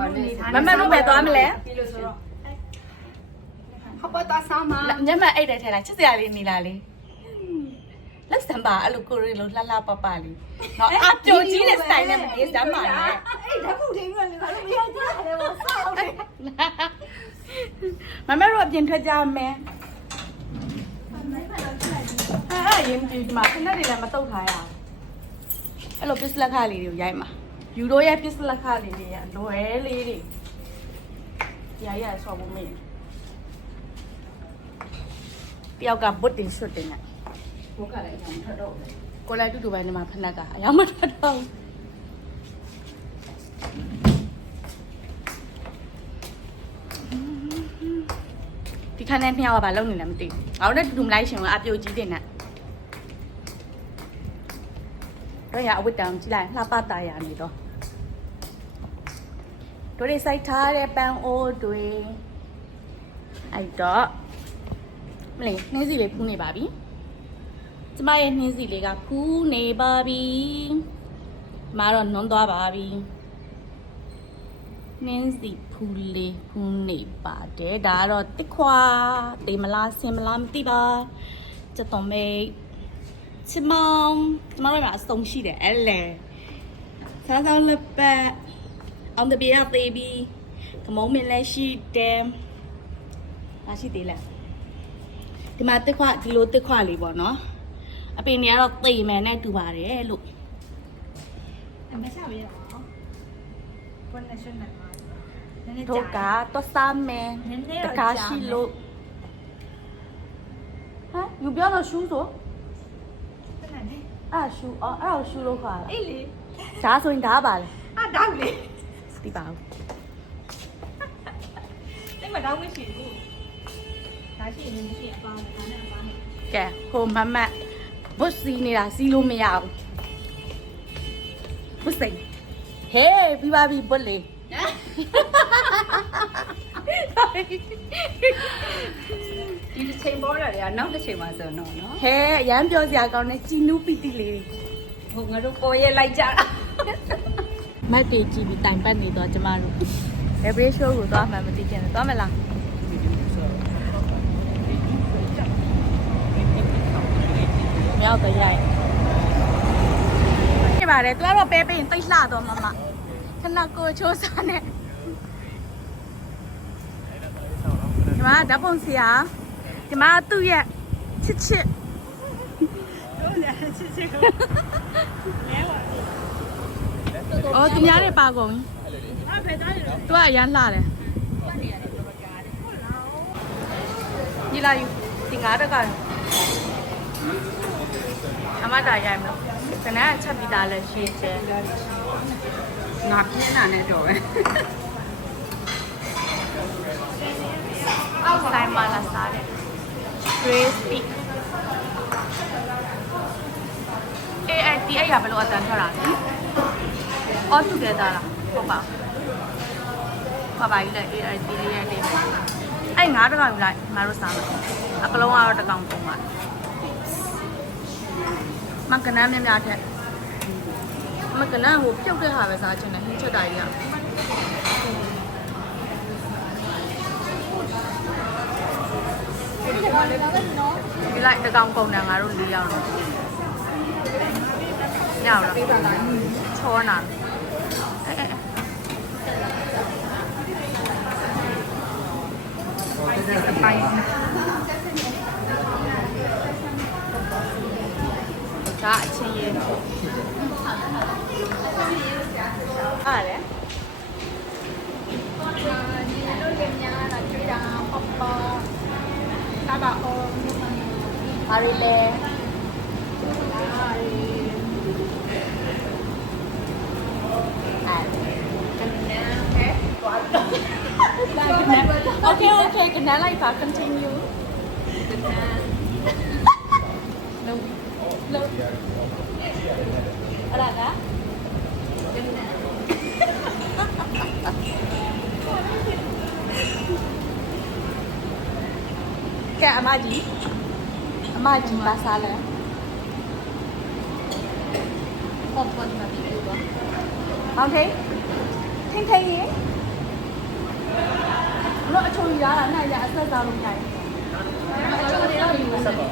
မတို့ပဲသွားမလဲ ဟောပေါ်တော့ဆောင်းမ ညမအိတ်တယ်ထဲလိုက်ချစ်စရာလေးနေလာလေလက်စံပါအဲ့လိုကိုရီလိုလှလှပပလေးနော်အပြိုကြီးတဲ့စတိုင်နဲ့မနေစမ်းပါနဲ့ အဲ့ဓာတ်ပုံထိန်းကလည်းဘာလို့မရကြလဲမဆောက်တယ် မတို့အပြင်ထွက်ကြမယ်အဲ့ရင်ဒီမှာခဏလေးလည်းမတုတ်ထားရအောင်အဲ့လိုပစ္စလက်ခလေးတွေကိုရိုက်မှာယူရိုရဲ့ပစ္စလက်ခလေးတွေရလွယ်လေးတွေရိုက်ရဆော်ဖို့မေးတယောက်ကဘတ်တင်ဆွတ်တင်နေဘုတ်ကလည်းအရင်ထွက်တော့ကိုလည်းတူတူပဲနေမှာဖနက်ကအရင်မထွက်တော့ဒီခန်းထဲနှစ်ယောက်ကဘာလုပ်နေလဲမသိဘူးငါတို့လည်းတူတူမလိုက်ရှင်ဘူးအပြိုကြီးတင်နေတော့ရအဝတ်တောင်ကြည့်လိုက်လှပတာရနေတော့တို့တွေစိုက်ထားတဲ့ပန်းအိုးတွေအဲ့တော့မလေးနှင်းစီလေးဖူးနေပါပြီကျမရဲ့နှင်းစီလေးကဖူးနေပါပြီမတော့နွန်းသွားပါပြီနှင်းစီဖူးလေးဖူးနေပါတယ်ဒါကတော့တစ်ခွာတေးမလားဆင်မလားမသိပါကျတော့မေးချမောင်ကျမတို့ကအစုံရှိတယ်အဲ့လေစားဆောင်လက်ပတ်အောင်တပြေးသေးပြီကမုံမင်းလည်းရှိတယ်မရှိသေးလားဒီမှာတစ်ခွဒီလိုတစ်ခွလေးပေါ့နော်အပင်တွေကတော့သိမယ်နဲ့တူပါတယ်လို့ မရှောက်ရအောင်ဘယ်နဲ့ရှင်းနေမှာ တို့ကတော့စားမယ်တကားရှိလို့ဟမ်ယူပြောတော့ရှူးဆိုအဲ့ရှူအော်အဲ့ကိုရှူလို့ခါလား အေးလေ ဒါဆိုရင်ဒါပါလေ တောက်လေ ဒီပါဦး တိတ်မတောက်မရှိဘူးဒါရှိရင်မရှိရင်ပေါင်းတယ်ဒါနဲ့ပေါင်းတယ် ကဲဟိုမမတ်ဘုတ်စီနေတာစီးလို့မရဘူးဘုတ်စိန်ဟေးပြီးပါပြီဘုတ်လေဒီတစ်ချိန်ပေါ်လာတယ်ကနောက်တစ်ချိန်မှဆိုတော့နော် ဟဲ့ရမ်းပြောစရာကောင်းတဲ့ជីနူးပီတိလေး ဟိုငါတို့ပေါ်ရဲလိုက်ကြတာ မတ်တေကြည့်ပြီးတိုင်ပတ်နေတော့ကျမတို့ level show ကိုသွားမှမသိချင်တယ်သွားမလားမရောက်တော့ရိုက်နေပါတယ်သူကတော့ပဲပေးရင်တိတ်လှတော့မမခဏကိုချိုးစားနဲ့ဒီမှာဓာတ်ပုံဆရာဒီမှာသူ့ရဲ့ချစ်ချစ် တို့လည်းချစ်ချစ်ကိုလဲပါ အော်သူများတွေပါကုန် အဲ့ဖယ်သားတယ် သူကအရန်လှတယ်ညီလာယူဒီငါးတကအမတာရိုက်မလို့ခဏချက်ပြီးသားလဲရှင်းချဲ ငါပြင်းတာနဲ့တော့ပဲ အောက်ဆိုင်မှာလာစားတယ် crispy အဲ့ရဘယ်လိုအတန်ထွက်တာလဲ all together လားဟုတ်ပါဘာပါကြီးလဲAIT လေးရဲ့လေးအဲ့ငါးတကောင်ယူလိုက်မတို့စားမယ်အကလုံးကတော့တကောင်ပုံပါမကနမ်းများများထက်မကနမ်းဟိုပြုတ်တဲ့ဟာပဲစားချင်တယ်ဟင်းချက်တာကြီးဒီလိုက်တကောင်ကုန်တယ်ငါတို့၄ယောက်တော့ညောက်လားချောနာစပိုင်ဒါအချင်းရေးအားလေဘာရီလဲOkay, can I like continue? No. No. Ada tak? Kayak Amadi masalah. Popcorn mati juga. Okay. Thanh thanh nhé. တော့အချုံရတာနိုင်ရအဆက်စားလို့နိုင်အချုံတွေတော့ယူမယ်ဆက်ပါအ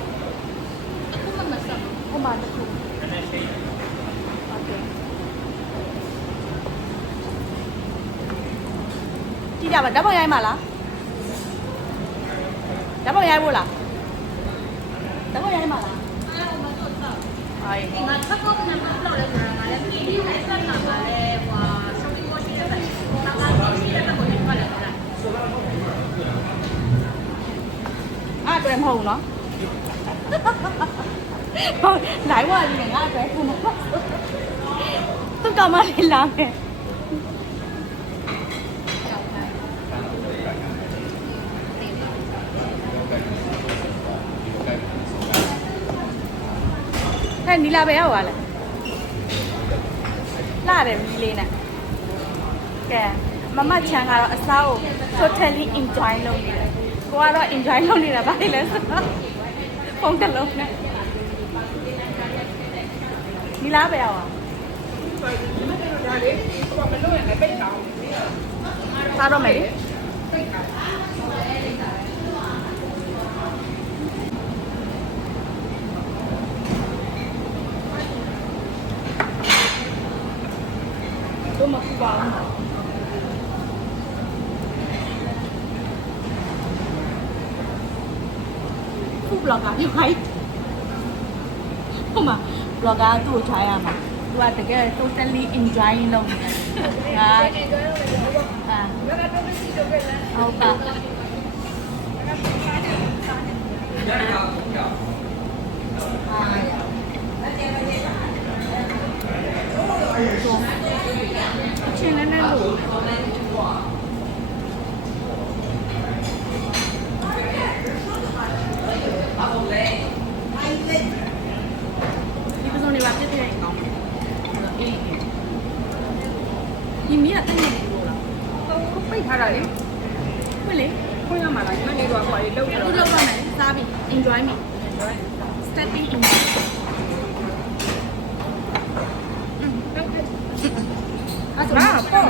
ခုမှမဆက်ဘူးဟိုမှာတခုနည်းနည်းရှိโอเคကြည့်ကြပါဓာတ်ပုံရိုက်မှာလားဓာတ်ပုံရိုက်ဖို့လားဓာတ်ပုံရိုက်မှာလားအေးငါချက်တော့နံပါတ်လောက်လဲဆိုတာငါလည်းဒီအဲ့ဆက်မှာပါလဲဟွာဆောင်းဒီကိုရှိတဲ့ဘက်ငါကရှိတဲ့ဘက်ကိုပြန်ထွက်လာတယ်အဲ့တွဲမဟုတ်ဘူးနော်ဟုတ်လိုက်ဝါကြီးငါတွဲခုမဟုတ်သူကမှလည်းလာမယ်ဟဲ့နီလာပဲရောက်ပါလားလာတယ်မီလေးနဲ့ကဲမမချန်ကတော့အစားကို totally enjoy လုပ်နေတယ်ကိုကတော့ enjoy လုပ်နေတာဘာလဲဆိုတော့ဖုန်းတစ်လုံးနဲ့နီလာပဲရောက်ပါဒါလေးကိုမလို့ရလည်းပိတ်ထားစားတော့မယ်လေပိတ်ထားတော့မကူပါဘူးခုဘလော့ဂါပြောခိုင်းဟိုမှာဘလော့ဂါသူ့ကိုထားရမှာသူကတကယ် totally enjoy လုပ်နေတယ်ဟာဟုတ်ပါချင်းလည်းနဲ့လို့ဒီပစုံတွေပါပြည့်ပြည့်အောင်ကောင်းတယ်အေးဒီမီးကတိတ်နေလို့လားဟုတ်ပိတ်ထားတာလေဖွင့်လေဖွင့်ရမှာလားဒီမနေ့တော့ခေါ်လေးလောက်တော့လောက်ပါမယ်စားပြီ enjoy me stepping in အဲ့ဒါပေါ့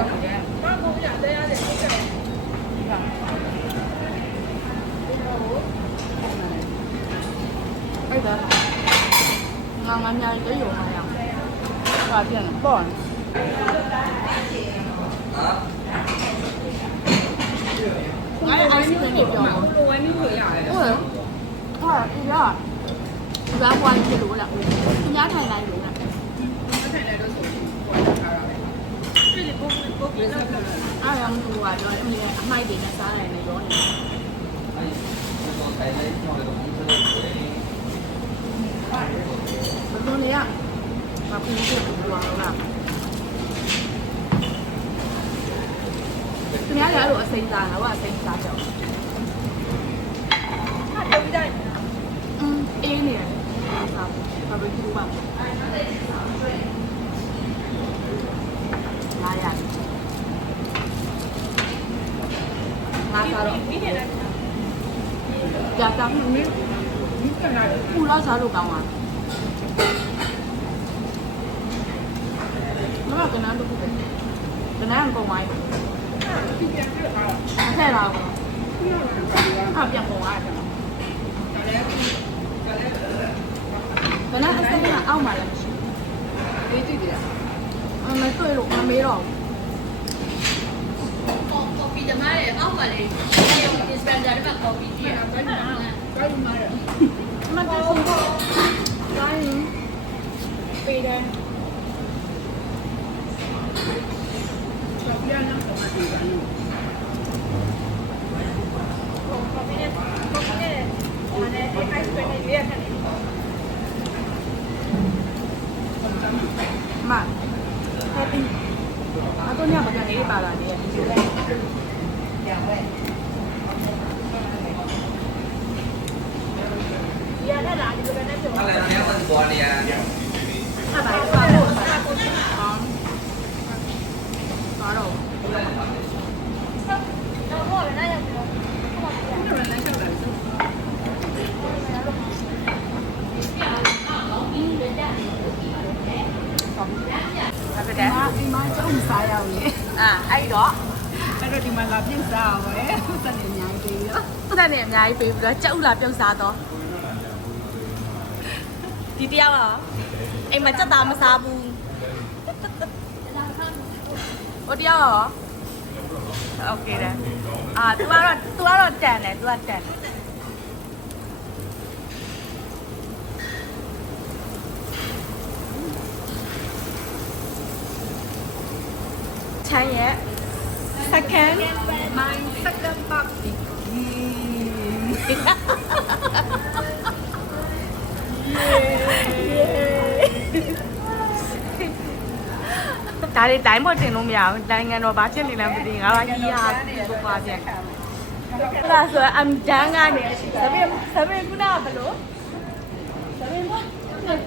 ဘာကိုပြတဲ့ရတယ်ဟုတ်ကဲ့အဲ့ဒါငါအများကြီးရုံမှာရအောင်ဟာပြန်ပေါ့ငါလည်းအဲ့ဒီနေပြောကိုဝိုင်းပြီးလို့ရတယ်ဟုတ်ဟာဒီကဘာဝိုင်းဖြစ်လို့လားသူများထိုင်လိုက်လို့လားထိုင်လိုက်တော့ဆိုအားရမှုကတော့အမြဲအမိုက်တွေနဲ့စားရတယ်နဲ့ရောနေတယ်ဘယ်လိုလဲอ่ะမပူးဖြစ်ဘူးလားသူများလည်းအဲ့လိုအစိမ်းစားတာကအစိမ်းစားကြောက်ဟာတော့ဒီတိုင်းအေးနေတယ်စားဘာပဲကြည့်ပါလာရငါစားတော့ကြာတာမင်းဒီကနေ့ပူလာစားလို့ကောင်းပါမမကနန်းတို့ကနန်းကုန်ဝိုင်းအဲ့ဒါတော့ပြန်ကုန်ဝိုင်းတယ်ကနန်းအစက်ကအောက်မှာလည်းမရှိဘူးဒီတွေ့တယ်မတွေ့လို့မမေးတော့ကော်ဖီတမားရဲ့အောက်မှာလေဒီစပန်ဂျာတွေကကော်ဖီကြီးอ่ะဘာလို့လဲဘာလို့မလဲမတော်ဘူးဘာရင်ပေးတယ်ကော်ဖီရနော်မတူပါဘူးကော်ဖီနဲ့ဟိုနဲ့အိုက်စခရီးနဲ့ရတယ်မhappy အတော့ညမကန်လေးပါလာနေတယ်ဒီလိုပဲပြန်ပဲရရတာဒီလိုပဲနဲ့ပြောအဲ့ဒါလည်းဆက်သွားနေရအဲ့ဒါပါလို့ပါတော့တော့လည်းနိုင်ရတယ်တော့လည်းနိုင်ချက်တယ်အဲ့ဒါဒီမှာကျုံစားရအောင်လေအဲ့တော့ တော့ဒီမှာလာပြစ်စားအောင်ပဲစက်နေအများကြီးပေးပြီးတော့ စက်နဲ့အများကြီးပေးပြီးတော့ကြောက်လာပြုတ်စားတော့ဒီတယောက်ရောအိမ်မှာစက်သားမစားဘူးဟိုတယောက်ရောโอเคတယ်သူကတော့တန်တယ်သူကတန်ချမ်းရဲ့ second my second party ဒါတွေတိုင်းပေါ်တင်လို့မရဘူးနိုင်ငံတော်ဘာဖြစ်နေလဲမသိငါကကြီးဟာကိုပါပြန်အဲ့ဒါဆိုအမ်ဒန်ကနေသပင်ခုနကဘလို့သပင်က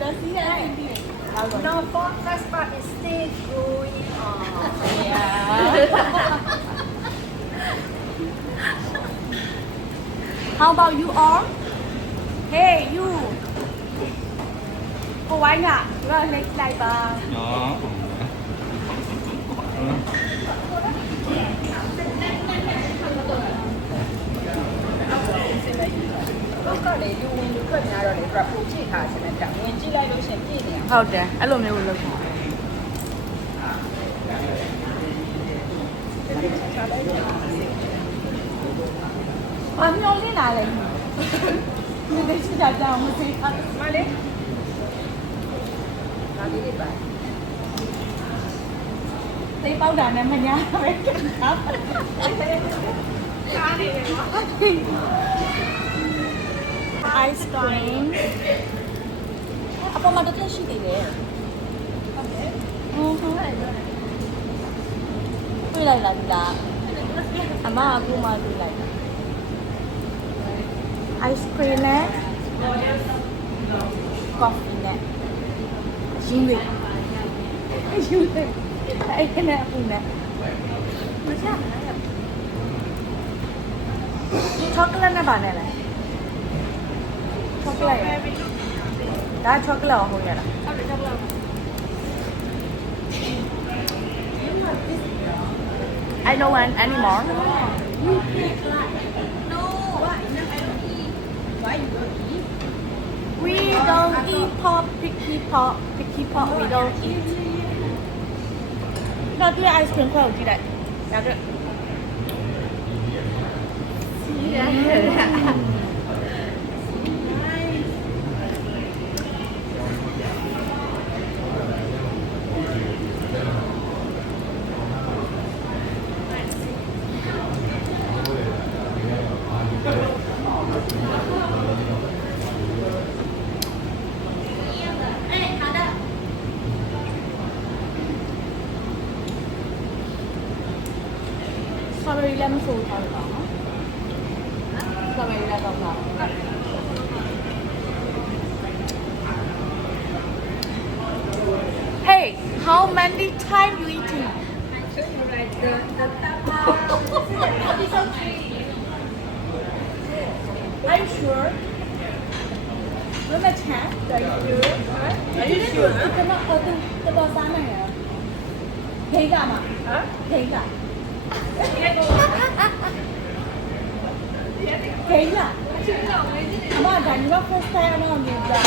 တက်စီးရတယ် no first part is still going on How about you all Hey you ကိုဝိုင်းကငါလက်လိုက်ပါ တော့ကလေလူဝင်လူထွက်များတော့လေပြပို့ချိတ်ထားခြင်းနဲ့တောင်ဝင်ကြည့်လိုက်လို့ရှင်ပြည့်နေအောင် ဟုတ်တယ်အဲ့လိုမျိုးလုပ်တာအမျော်လင့်လာလေဒီလိုချစ်ကြကြအောင်မသိဘူး မလေးဒါလေးတွေပါ သိပေါက်တာနဲ့မညာပဲကား ကားနေတယ်ကွာ ice cream အပေါ်မှာတစ်ချက်ရှိသေးတယ် ဟုတ်တယ် ဟုတ်လိုက်လားဒီလားအမအခုမှတွေ့လိုက် ice cream နဲ့ coffee နဲ့ရင်းတွေအဲ့ဒီနဲ့အခုနဲ့မချမ်းချောကလက်နဲ့ပါနဲ့လဲချောကလက်ရဒါချောကလက်ဟုတ်ရလား ဟုတ်တယ်ဟုတ်လား I don't want anymore. no why you don't eat We don't eat pork, picky pork, picky pork. We don't eat. No, do ice cream 快我记得。两个。Strawberry lemon soda ထားလို့ပါနော် Strawberry lemon တော့ Hey, how many time you eating? I show you right the tapa Are you sure? When the chat? are you sure Are you sure? ကျွန်တော်တော်စားနိုင်ရဖိကမှာ ဟမ် ဖိက ဒီကတော့ ဖိက အချင်းတော့ဝင်နေတယ် အမဒါညီမ first time တော့မြင်ကြတာ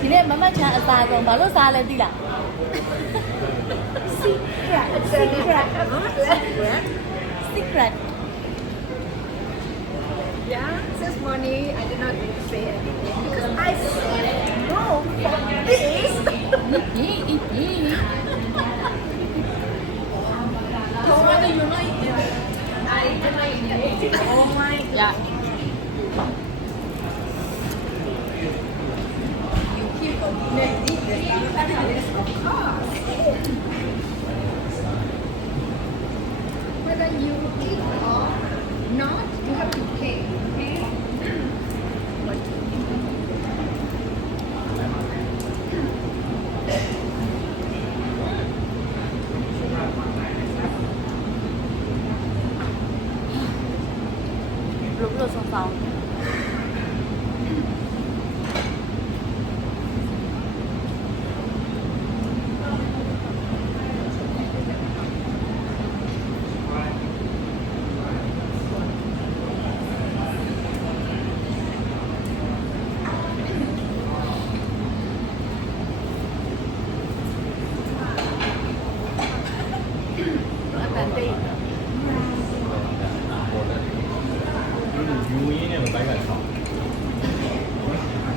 ဒီနေ့မမချမ်းအစားဆုံးဘာလို့စားလဲသိလား secret yeah this morning I did not say anything because I know for this so whether you know it I did not eat oh my yeah you keep on making this of course whether you eat or not you have to pay okay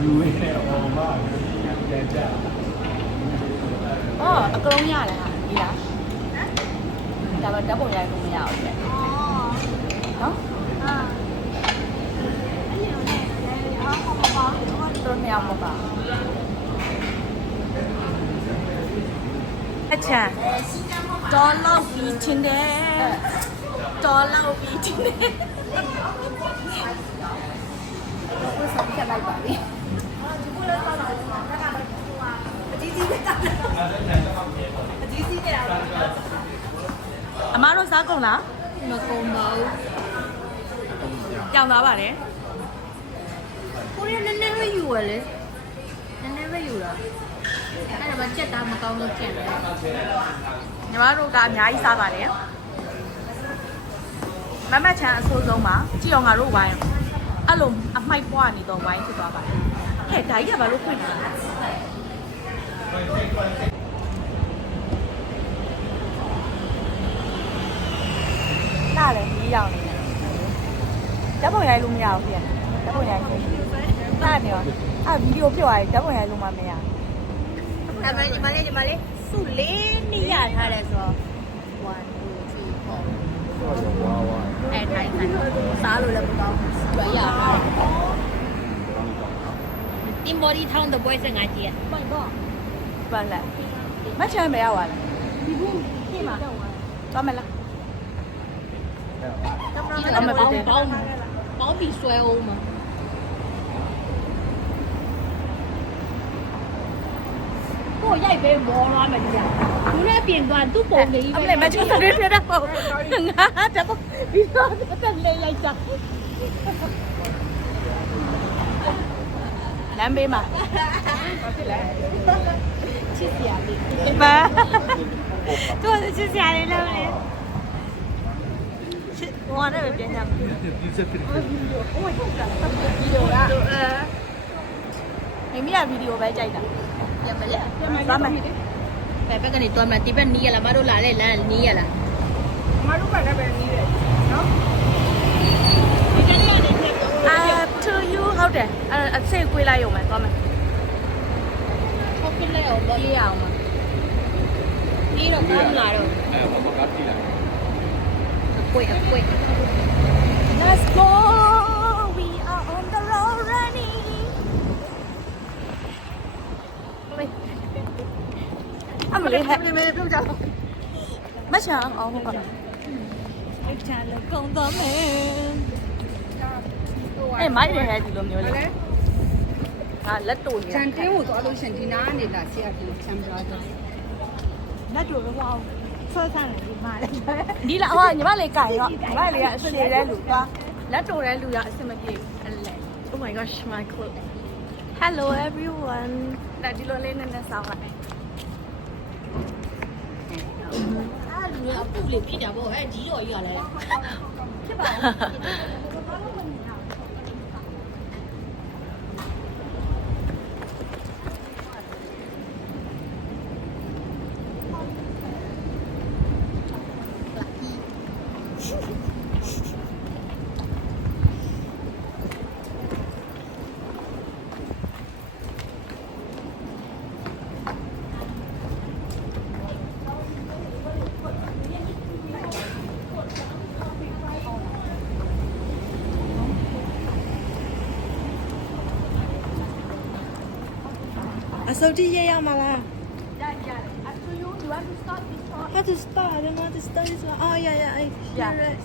ယူရတဲ့ဟောမှာပြန်ကြ အော်အကုန်ရတယ်ဟာဒီလားဒါပေမဲ့ဓာတ်ပုံရိုက်လို့မရဘူးတဲ့နော်တော်မြောက်မပါအချမ်းဒေါ်လောက်ပြီးချင်းတယ်ဒေါ်လောက်ပြီးချင်းတယ် ကိုဆောင်ချက်လိုက်ပါပြီအကြီးကြီးပဲတာအကြီးကြီးနဲ့ အမတို့စားကုန်လား မကုန်ပါဘူး ကြောင်သွားပါလေ ကိုရီးယားနည်းနည်းပဲယူရလေနည်းနည်းပဲယူတာအဲ့ဒါမှကြက်သားမကောင်းလို့ကြက်တယ် ညီမတို့ကအများကြီးစားပါတယ်မမချမ်းအဆိုးဆုံးပါကြည့်အောင်ငါတို့ဝိုင်းအဲ့လိုအမိုက်ပွားနေတော့ဝိုင်းဖြစ်သွားပါတယ်ဟဲ့ဒါကြီးကဘာလို့ဖွင့်နေတာနားလေကြီးရောင်နေတယ်ဓာတ်ပုံရိုက်လို့မရဘူးပြန်ဓာတ်ပုံရိုက်လို့နားနေရောအဲ့ဗီဒီယိုပြောရဓာတ်ပုံရိုက်လို့မှမရ အဲ့မဲ့ညီမလေးစုလေးနေရထားတယ်ဆိုတော့1 2 3 4 ဝါဝါ အဲ့တိုင်းစားလို့လည်းမကောင်းဘူးကြွရတင်ဘော်ဒီထောင်းတဲ့ဘွဲစငါကြီးပိုင်တော့ ဘာလဲမချမ်းမရပါလားဒီဘူးဒီမှာသွားမလား ပေါင်းပြီးဆွဲအောင်မှာကိုရိုက်ပဲမောလာမယ်ကြာသူလည်းပြင်သွားသူ့ပုံလေး အမလေးမချမ်းစရေးပြတော့ငါတော့ဗီဒီယိုတက်လေးလိုက်တာလမ်းဘေးမှာ ချစ်စရာလေး ဘာသူချစ်စရာလေးလားမလဲဟောတယ်ပြန်ကြမယ် ဒီစက်တရီ ဒီလိုက မိမိကဗီဒီယိုပဲကြိုက်တာ ရမလဲ သွားမယ် ဘက်ကနေတော့မတီးဘက်နီးရလားမတို့လာလဲလမ်းနီးရလား မတို့ကလည်းပဲနီးတယ်နော် ဒီကနေ့ကနေချက်ပြော to you ဟုတ်တယ်အစိတ်ကွေးလိုက်ရုံပဲသွားမယ် ဖောက်ပြလိုက်အောင်တော့လေးအောင်မှာဒီတော့ကားမလာတော့ အဲ့ဘာကတိလာ အကွေ Let's go we are on the road running အမလေးဟဲ့ ဒီမေပြုတ်ကြတော့ မချမ်းအောင်ဟုတ်ကဲ့အချမ်းလည်းကုန်တော့မယ်အဲ့မိုက်ရဟဲ့ဒီလိုမျိုးလေးဟာလက်တူနေ ချန်တင်းကိုသွားလို့ရှင်ဒီနားကနေလာဆရာကြီးချန်ပြားတော့ လက်တူတော့ဟောဆွဲဆန်းနေဒီမှာလေဒီလာဟောညီမလေးကြိုင်ရောညီမလေးကအဆွေတဲ့လူသွားလက်တူတဲ့လူရအဆင်မပြေဘူးအဲ့လေ Oh my gosh my clothes Hello everyone ဒါဒီလိုလေးနည်းနည်းဆောင်းလိုက် အဲ့လူကအပုလေးဖြစ်တာပေါ့အဲ့ဒီတော့ကြီးရလားဖြစ်ပါဘူး အစုပ်တီးရရမှာလားရတယ် Up to you you want to start this one How to start? I don't want to start this one. Oh yeah, yeah. I Yeah. hear it.